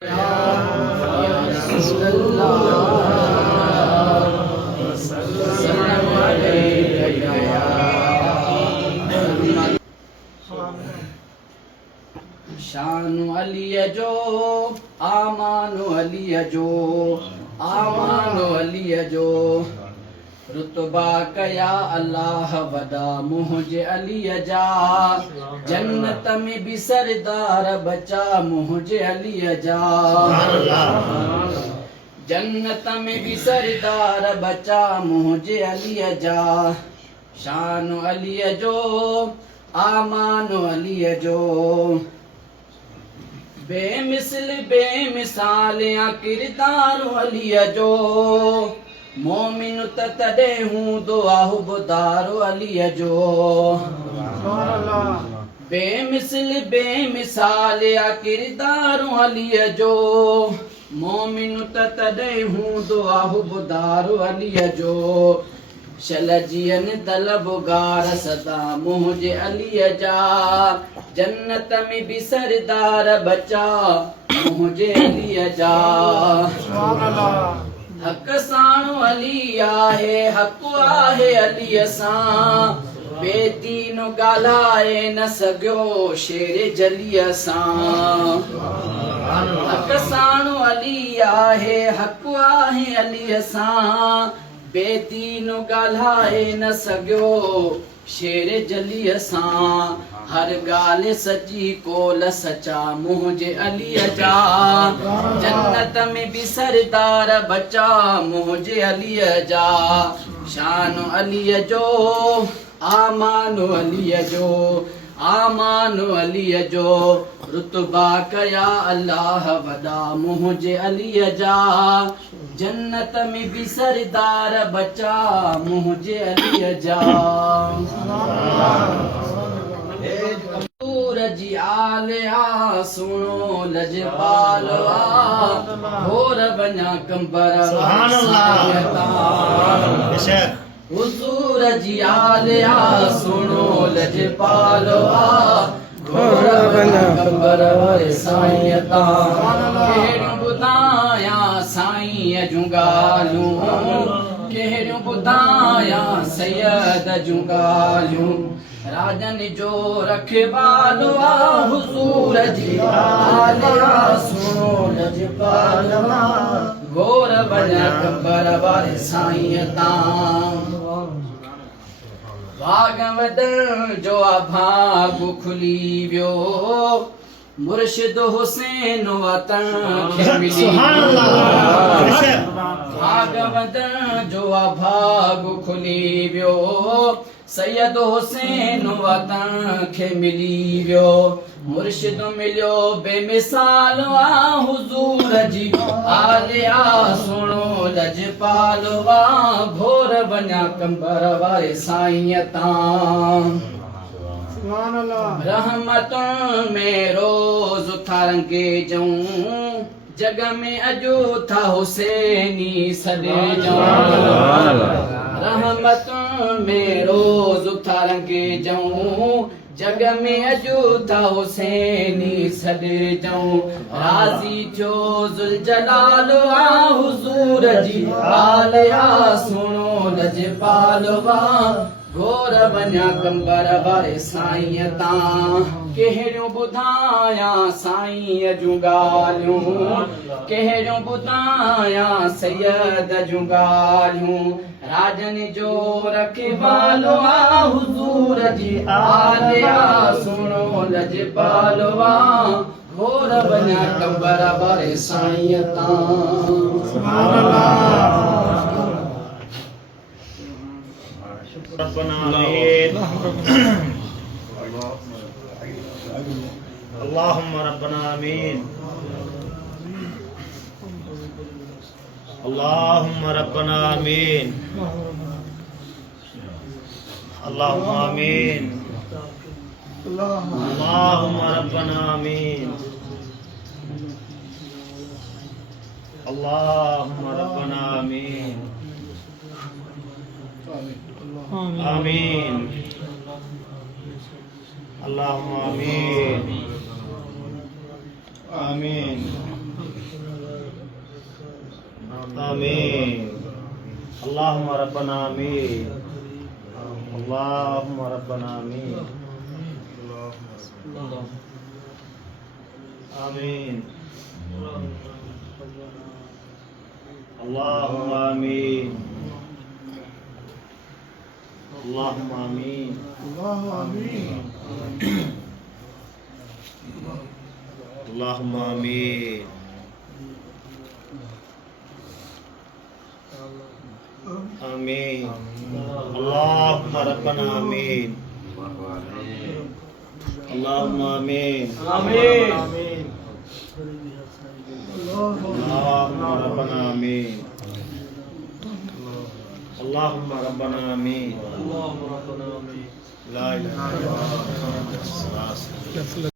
शानु अलीअ जो आमानु अलीअ जो आमानु अलीअ जो रुतबा कया अल्लाह वॾा मुंहिंजे अलीअ जा जन्नत में बि सरदार बचा मुंहिंजे अलीअ जा जन्नत में बि सरदार बचा मुंहिंजे अलीअ जा शानु अलीअ जो आमानु अलीअ जो बेमिसल बेमिसाल या किरदार अलीअ जो मोमिन त तॾहिं हूंदो आहे हुबदार अलीअ जो बेमिसल बेमिसाल या किरदार अलीअ जो मोमिन त तॾहिं हूंदो आहे हुबदार अलीअ जो शलजियन तलबगार सदा मुंहिंजे अलीअ जा जन्नत में बि सरदार बचा मुंहिंजे अलीअ जा हक़ साणो अली आहे हक़ आहे अलीअ सां बेदीन ॻाल्हाए न सघियो शेर जलीअ सां हक़ साणो अली आहे हक़ आहे अलीअ सां बेदीन ॻाल्हाए न सघियो शेर जलीअ सां हर ॻाल्हि सची कोल सचा मुंहिंजे अलीअ जा जन्नत में बि सरदार बचा मुंहिंजे अलीअ जा शानु अलीअ जो आमानु अलीअ जो आमानु अलीअ जो रुतबा कया अल्लाह वॾा मुंहिंजे अलीअ जा जन्नत में बि सरदार बचा मुंहिंजे अलीअ जा जी आलिया सुनो लजपालवा होर बना कंबर हुजूर जी आलिया सुनो लजपालवा होर बना कंबर साईं ता केड़ियूं ॿुधाया साईं जूं ॻाल्हियूं केड़ियूं ॿुधाया सैयद जूं ॻाल्हियूं राजन जो रखवालो हुजूर जी आलिया सुनो लजपालवा गोर बना कंबर वारे साईं तां भागवत जो भाग खुली वियो मुर्शिद हुसैन वतन खे मिली भागवत जो भाग खुली वियो सैयद हुसैन वतन खे मिली वियो मुर्शिद मिलियो बेमिसाल हुजूर जी आलिया सुनो लजपालवा भोर बना कंबर वारे साईं तां रहमत में रोज थारंगे जाऊं जग में अजो था हुसैनी सदे जाऊं रहमत में रोज थारंगे जाऊं जग में अजो था हुसैनी सदे जाऊं राजी थियो जुल जलाल हुजूर जी आलिया सुनो लजपालवा गोर बना कंबर वारे साईं तां केड़ियूं ॿुधाया साईं जूं ॻाल्हियूं केड़ियूं ॿुधाया सैयद जूं ॻाल्हियूं राजन जो रखवालो हुजूर जी आलिया सुनो लजपालवा गोर बना कंबर वारे साईं तां रब्बना आमीन अल्लाहुम्मा रब्बना आमीन अल्लाहुम्मा रब्बना आमीन अल्लाहुम्मा आमीन अल्लाहुम्मा रब्बना आमीन अल्लाहुम्मा रब्बना आमीन आमीन अल्लाहुम्मा आमीन आमीन आमीन अल्लाहुम्मा रब्बना आमीन अल्लाहुम्मा रब्बना आमीन आमीन अल्लाहुम्मा आमीन अल्लाहुम्मा आमीन अल्लाहुम्मा आमीन आमीन अल्लाहुम्मा रब्बना आमीन अल्लाहुम्मा आमीन आमीन अल्लाहुम्मा रब्बना आमीन अल्लाहुम्मा रब्बना आमीन ला इलाहा इल्लल्लाह